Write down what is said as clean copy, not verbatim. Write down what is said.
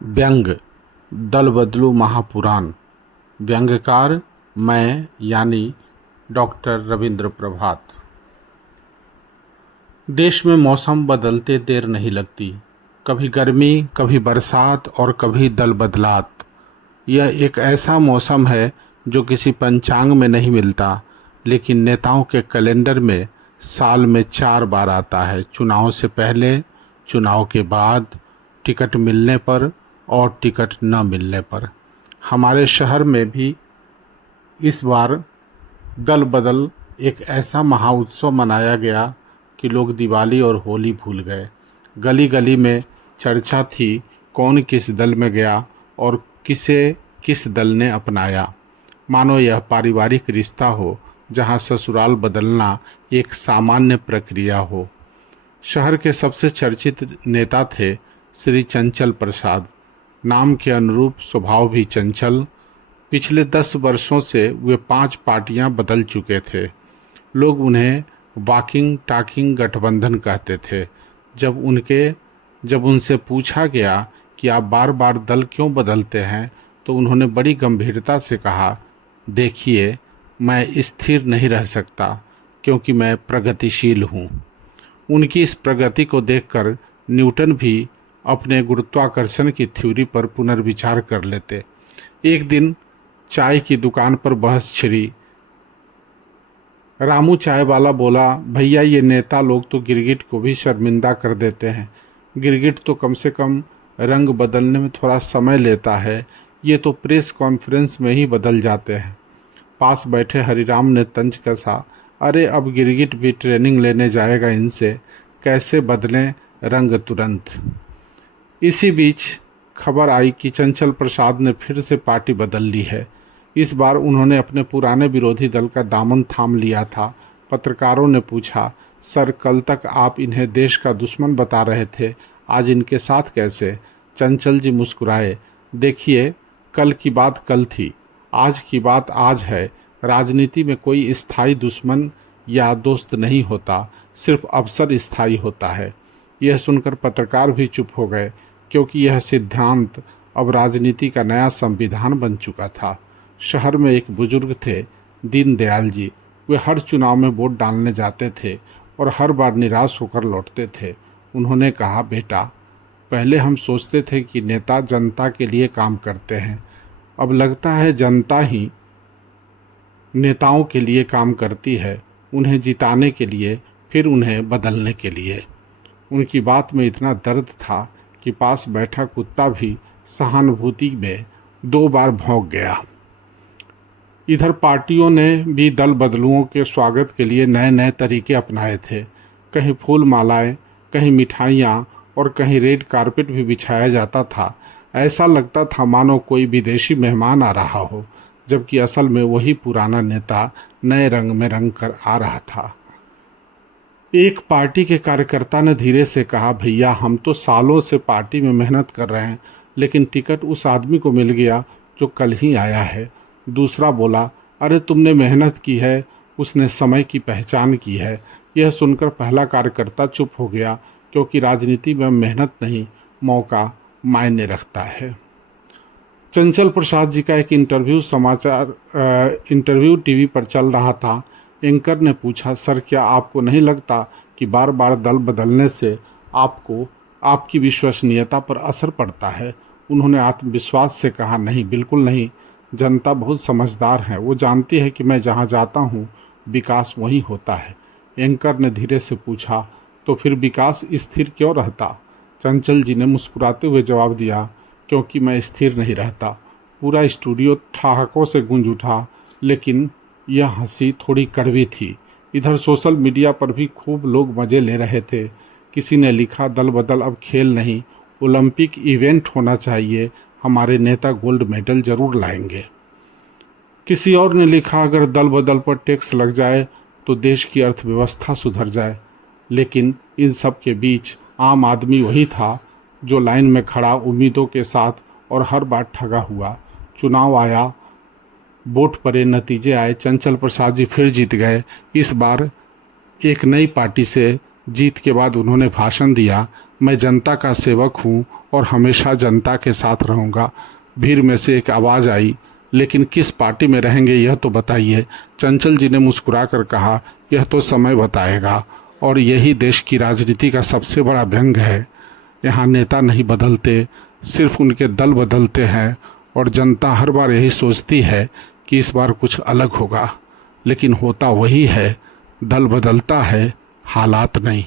व्यंग दल बदलू महापुराण। व्यंग्यकार मैं यानी डॉक्टर रविंद्र प्रभात। देश में मौसम बदलते देर नहीं लगती, कभी गर्मी, कभी बरसात और कभी दल बदलात। यह एक ऐसा मौसम है जो किसी पंचांग में नहीं मिलता, लेकिन नेताओं के कैलेंडर में साल में 4 बार आता है। चुनाव से पहले, चुनाव के बाद, टिकट मिलने पर और टिकट न मिलने पर। हमारे शहर में भी इस बार दल बदल एक ऐसा महाउत्सव मनाया गया कि लोग दिवाली और होली भूल गए। गली गली में चर्चा थी कौन किस दल में गया और किसे किस दल ने अपनाया, मानो यह पारिवारिक रिश्ता हो जहां ससुराल बदलना एक सामान्य प्रक्रिया हो। शहर के सबसे चर्चित नेता थे श्री चंचल प्रसाद। नाम के अनुरूप स्वभाव भी चंचल। पिछले 10 वर्षों से वे 5 पार्टियां बदल चुके थे। लोग उन्हें वॉकिंग टॉकिंग गठबंधन कहते थे। जब उनसे पूछा गया कि आप बार बार दल क्यों बदलते हैं, तो उन्होंने बड़ी गंभीरता से कहा, देखिए, मैं स्थिर नहीं रह सकता क्योंकि मैं प्रगतिशील हूँ। उनकी इस प्रगति को देखकर न्यूटन भी अपने गुरुत्वाकर्षण की थ्योरी पर पुनर्विचार कर लेते। एक दिन चाय की दुकान पर बहस छिड़ी। रामू चाय वाला बोला, भैया, ये नेता लोग तो गिरगिट को भी शर्मिंदा कर देते हैं। गिरगिट तो कम से कम रंग बदलने में थोड़ा समय लेता है, ये तो प्रेस कॉन्फ्रेंस में ही बदल जाते हैं। पास बैठे हरिराम ने तंज कसा, अरे अब गिरगिट भी ट्रेनिंग लेने जाएगा इनसे, कैसे बदलें रंग तुरंत। इसी बीच खबर आई कि चंचल प्रसाद ने फिर से पार्टी बदल ली है। इस बार उन्होंने अपने पुराने विरोधी दल का दामन थाम लिया था। पत्रकारों ने पूछा, सर, कल तक आप इन्हें देश का दुश्मन बता रहे थे, आज इनके साथ कैसे? चंचल जी मुस्कुराए, देखिए, कल की बात कल थी, आज की बात आज है। राजनीति में कोई स्थायी दुश्मन या दोस्त नहीं होता, सिर्फ अवसर स्थायी होता है। यह सुनकर पत्रकार भी चुप हो गए, क्योंकि यह सिद्धांत अब राजनीति का नया संविधान बन चुका था। शहर में एक बुजुर्ग थे, दीनदयाल जी। वे हर चुनाव में वोट डालने जाते थे और हर बार निराश होकर लौटते थे। उन्होंने कहा, बेटा, पहले हम सोचते थे कि नेता जनता के लिए काम करते हैं, अब लगता है जनता ही नेताओं के लिए काम करती है, उन्हें जिताने के लिए, फिर उन्हें बदलने के लिए। उनकी बात में इतना दर्द था कि पास बैठा कुत्ता भी सहानुभूति में 2 बार भौंक गया। इधर पार्टियों ने भी दल बदलुओं के स्वागत के लिए नए नए तरीके अपनाए थे। कहीं फूल मालाएं, कहीं मिठाइयाँ और कहीं रेड कारपेट भी बिछाया जाता था। ऐसा लगता था मानो कोई विदेशी मेहमान आ रहा हो, जबकि असल में वही पुराना नेता नए रंग में रंग कर आ रहा था। एक पार्टी के कार्यकर्ता ने धीरे से कहा, भैया, हम तो सालों से पार्टी में मेहनत कर रहे हैं, लेकिन टिकट उस आदमी को मिल गया जो कल ही आया है। दूसरा बोला, अरे तुमने मेहनत की है, उसने समय की पहचान की है। यह सुनकर पहला कार्यकर्ता चुप हो गया, क्योंकि राजनीति में मेहनत नहीं, मौका मायने रखता है। चंचल प्रसाद जी का एक इंटरव्यू टीवी पर चल रहा था। एंकर ने पूछा, सर, क्या आपको नहीं लगता कि बार बार दल बदलने से आपकी विश्वसनीयता पर असर पड़ता है? उन्होंने आत्मविश्वास से कहा, नहीं, बिल्कुल नहीं। जनता बहुत समझदार है, वो जानती है कि मैं जहाँ जाता हूँ विकास वहीं होता है। एंकर ने धीरे से पूछा, तो फिर विकास स्थिर क्यों रहता? चंचल जी ने मुस्कुराते हुए जवाब दिया, क्योंकि मैं स्थिर नहीं रहता। पूरा स्टूडियो ठहाकों से गूंज उठा, लेकिन यह हंसी थोड़ी कड़वी थी। इधर सोशल मीडिया पर भी खूब लोग मज़े ले रहे थे। किसी ने लिखा, दल बदल अब खेल नहीं, ओलंपिक इवेंट होना चाहिए, हमारे नेता गोल्ड मेडल जरूर लाएंगे। किसी और ने लिखा, अगर दल बदल पर टैक्स लग जाए तो देश की अर्थव्यवस्था सुधर जाए। लेकिन इन सब के बीच आम आदमी वही था जो लाइन में खड़ा, उम्मीदों के साथ, और हर बार ठगा हुआ। चुनाव आया, वोट पड़े, नतीजे आए, चंचल प्रसाद जी फिर जीत गए। इस बार एक नई पार्टी से जीत के बाद उन्होंने भाषण दिया, मैं जनता का सेवक हूँ और हमेशा जनता के साथ रहूँगा। भीड़ में से एक आवाज़ आई, लेकिन किस पार्टी में रहेंगे यह तो बताइए। चंचल जी ने मुस्कुरा कर कहा, यह तो समय बताएगा। और यही देश की राजनीति का सबसे बड़ा व्यंग है। यहाँ नेता नहीं बदलते, सिर्फ उनके दल बदलते हैं। और जनता हर बार यही सोचती है कि इस बार कुछ अलग होगा, लेकिन होता वही है। दल बदलता है, हालात नहीं।